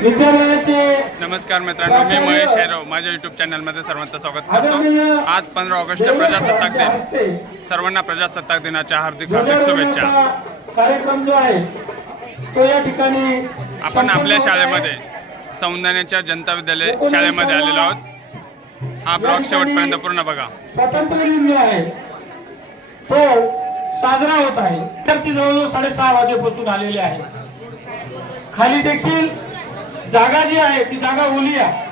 नमस्कार मित्रांनो मी महेश शेरव माझ्या युट्यूब चॅनलमध्ये सर्वांचं स्वागत करतो. आज पंधरा ऑगस्ट प्रजासत्ताक दिन. सर्वांना प्रजासत्ताक दिनाच्या हार्दिक हार्दिक शुभेच्छा. कार्यक्रम जो आहे तो या ठिकाणी आपण आपल्या शाळेमध्ये सौंदर्याच्या जनता विद्यालय शाळेमध्ये आलेलो आहोत. हा ब्लॉग शेवटपर्यंत पूर्ण बघा. स्वातंत्र्य दिन जो आहे तो साजरा होत आहे. विद्यार्थी जवळजवळ साडेसहा वाजेपासून आलेले आहे खाली देखील जागा जी आहे ती जागा ओली आहे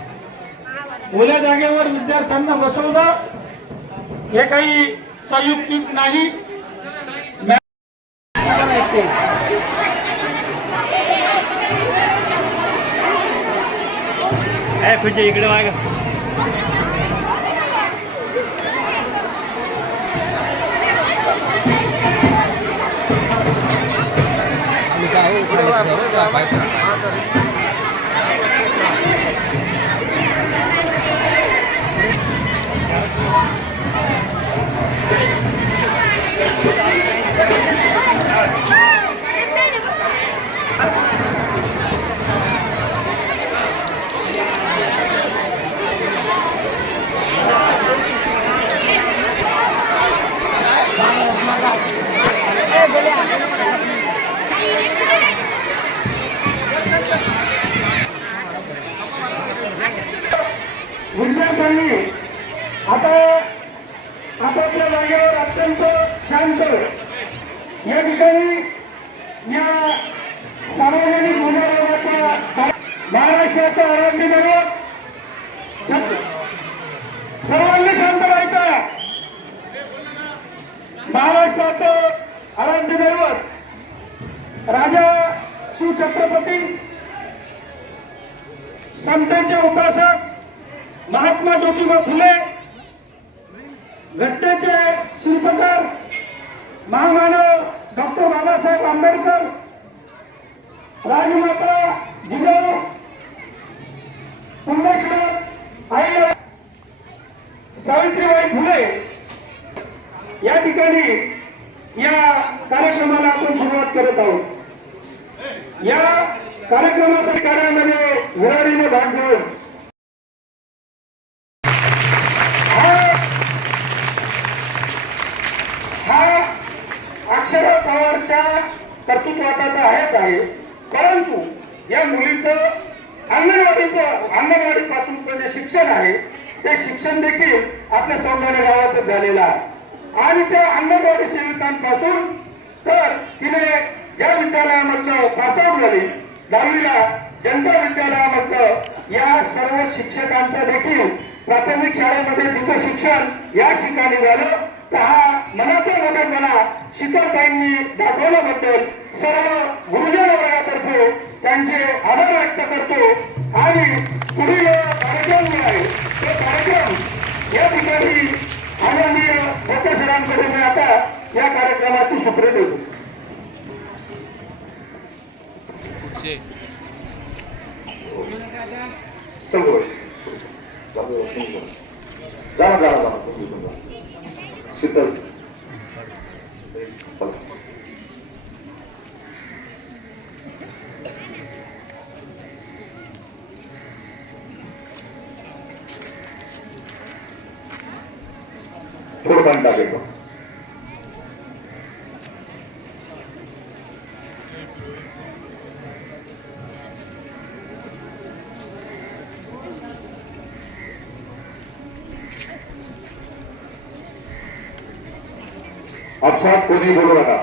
ओल्या जागेवर विद्यार्थ्यांना बसवणं हे काही संयुक्तिक नाही. खुशी इकडे माग विद्यार्थ्यांनी आता आपापल्या जागेवर अत्यंत शांत या ठिकाणी या सार्वजनिक गुन्हेगाराचा महाराष्ट्राचा आरोग्य दैवत सर्वांनी शांत राहायचं. महाराष्ट्राचं आराध्य दैवत राजा शिवछत्रपती संतांचे उपासक महात्मा ज्योतिबा फुले घटनेचे शिल्पकार महामानव डॉक्टर बाबासाहेब आंबेडकर राजमाता जिजाऊ पुण्यश्वर आई सावित्रीबाई फुले. या ठिकाणी या कार्यक्रमाला आपण सुरुवात करत आहोत. या कार्यक्रमाच्या कार्यामध्ये विराडीने भाग घेऊन. हा अक्षर पवारच्या कर्तृत्वाचा आहेच आहे. परंतु या मुलीचं अंगणवाडीचं पासूनचं जे शिक्षण आहे ते शिक्षण देखील आपल्या सौंदर्य गावातच झालेलं आहे. आणि त्या अंगणवाडी सेविकांपासून तर तिने या विद्यालयामधलं पासआउट झाली. दहावीला जनता विद्यालयामधलं या सर्व शिक्षकांचं देखील प्राथमिक शाळेमध्ये तिथं शिक्षण या ठिकाणी झालं तर हा मनाचा मोठेपणा शीतलताईंनी दाखवल्याबद्दल सर्व गुरुजन वर्गातर्फे त्यांचे आभार व्यक्त करतो. आणि पुढील अपसात कोणी बोलू नका.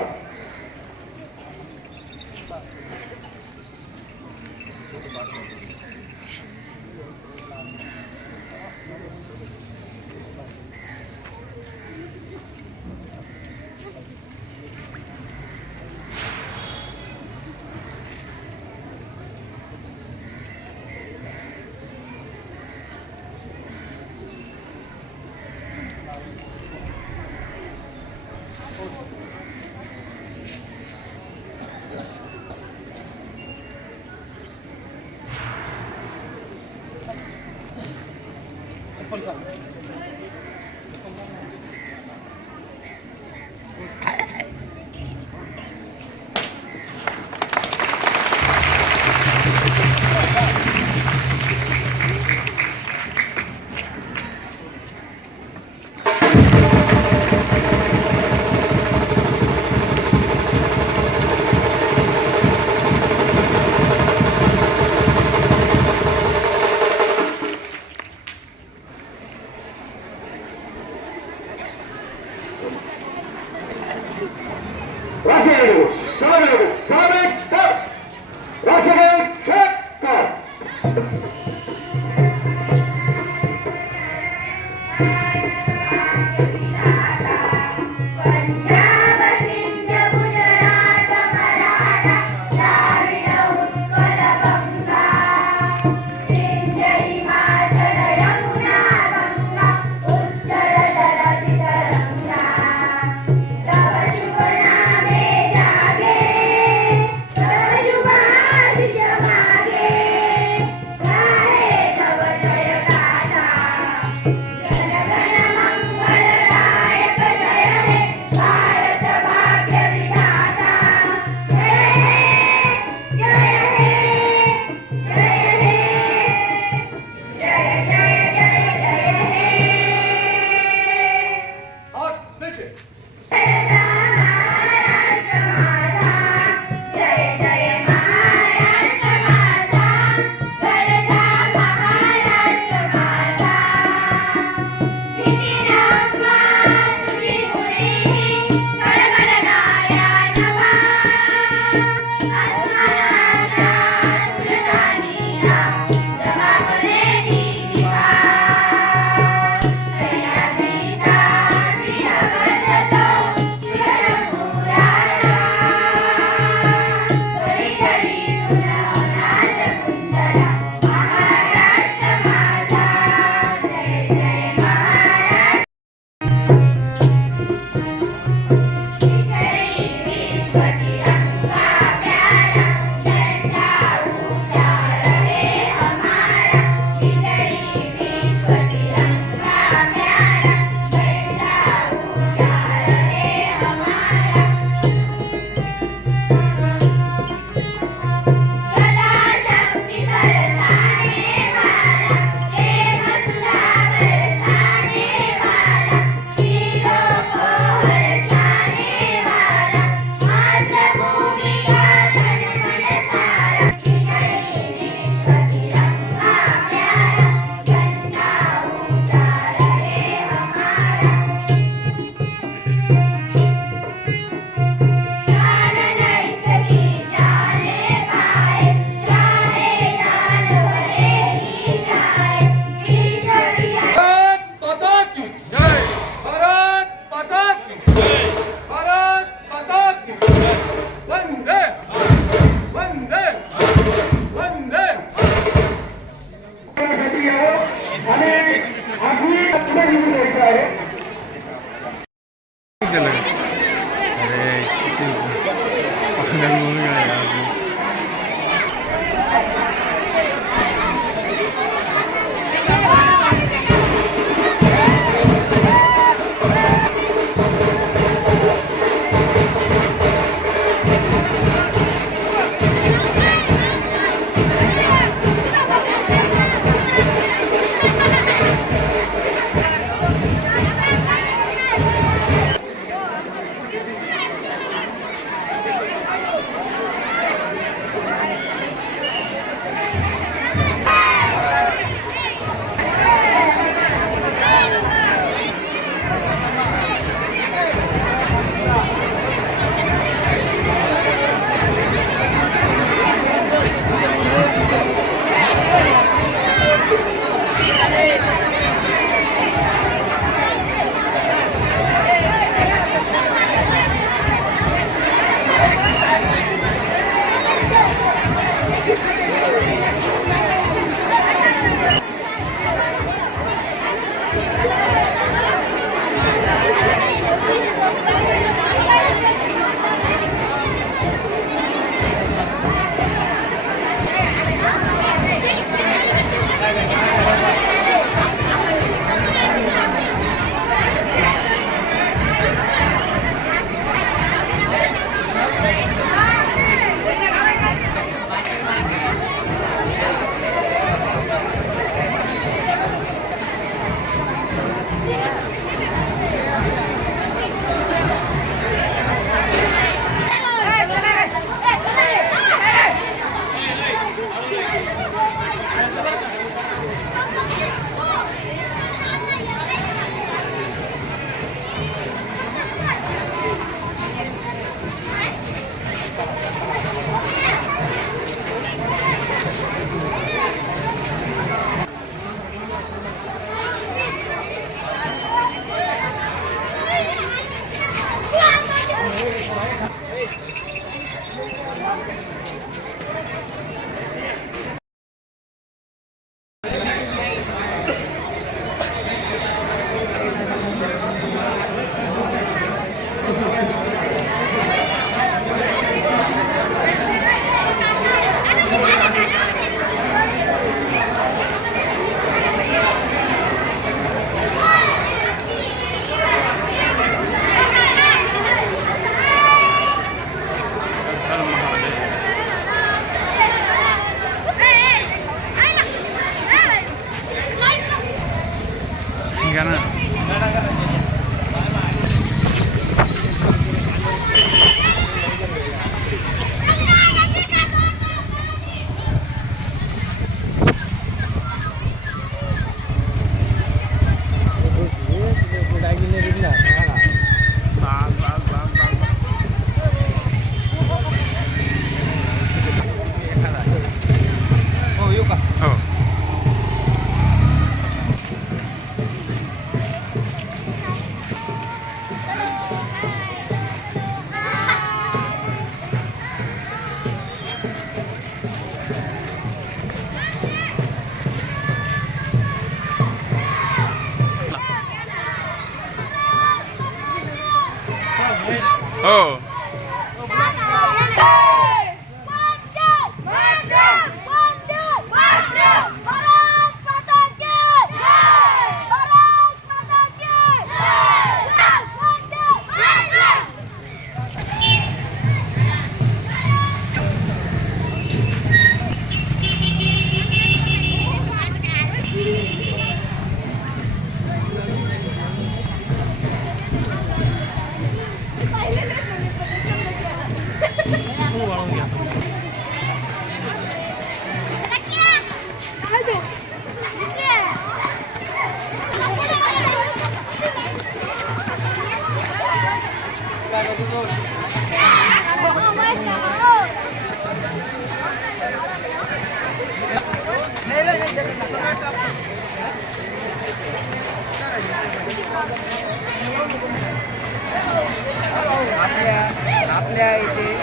आपल्या इथे.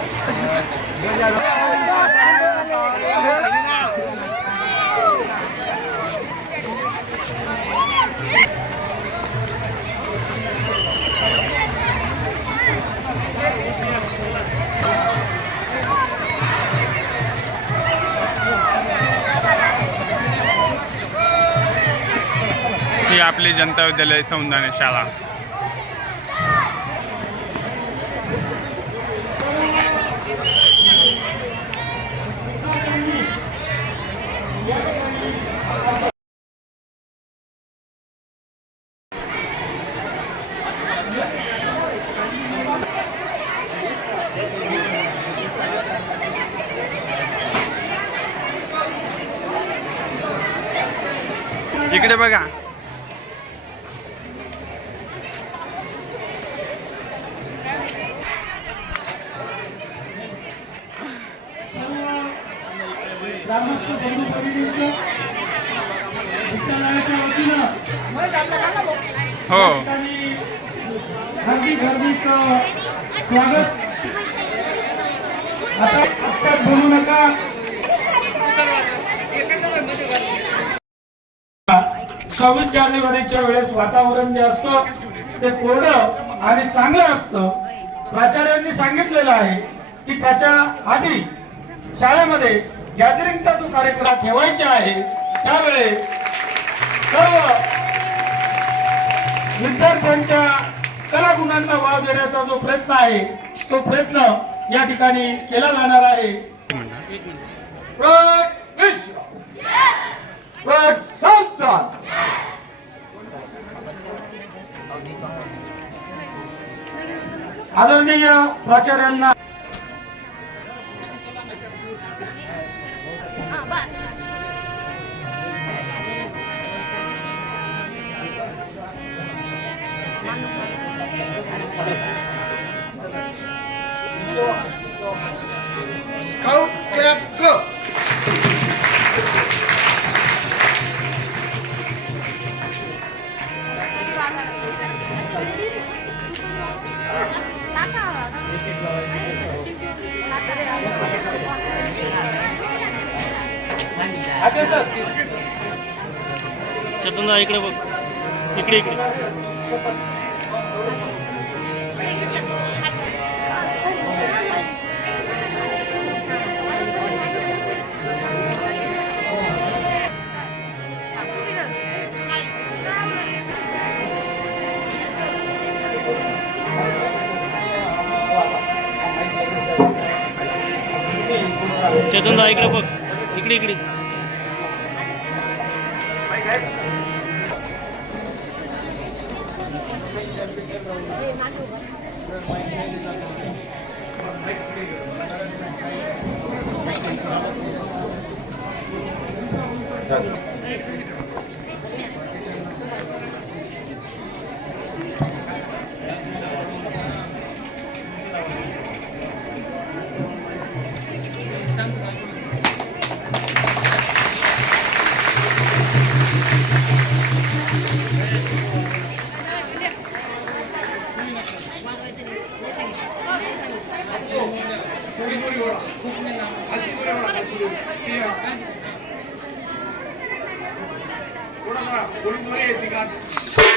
ही आपली जनता विद्यालय सौंदाने शाळा. इकडे बघा. हो. हार्दिक हार्दिक स्वागत आता आत्ताच बोलू नका. सव्वीस जानेवारीच्या वेळेस वातावरण जे असतं ते कोरडं आणि चांगलं असतं. प्राचार्यांनी सांगितलेलं आहे की त्याच्या आधी शाळेमध्ये गॅदरिंगचा जो कार्यक्रम ठेवायचा आहे त्यावेळेस सर्व विद्यार्थ्यांच्या कलागुणांना वाव देण्याचा जो प्रयत्न आहे तो प्रयत्न या ठिकाणी केला जाणार आहे. प्रट विश्व आदरणीय प्राचार्यांना चतुंदा इकडे बघ. इकडे इकडे. चतुंदा इकडे बघ. इकडे इकडे. Thank. 오라 오라 오리 모래 지가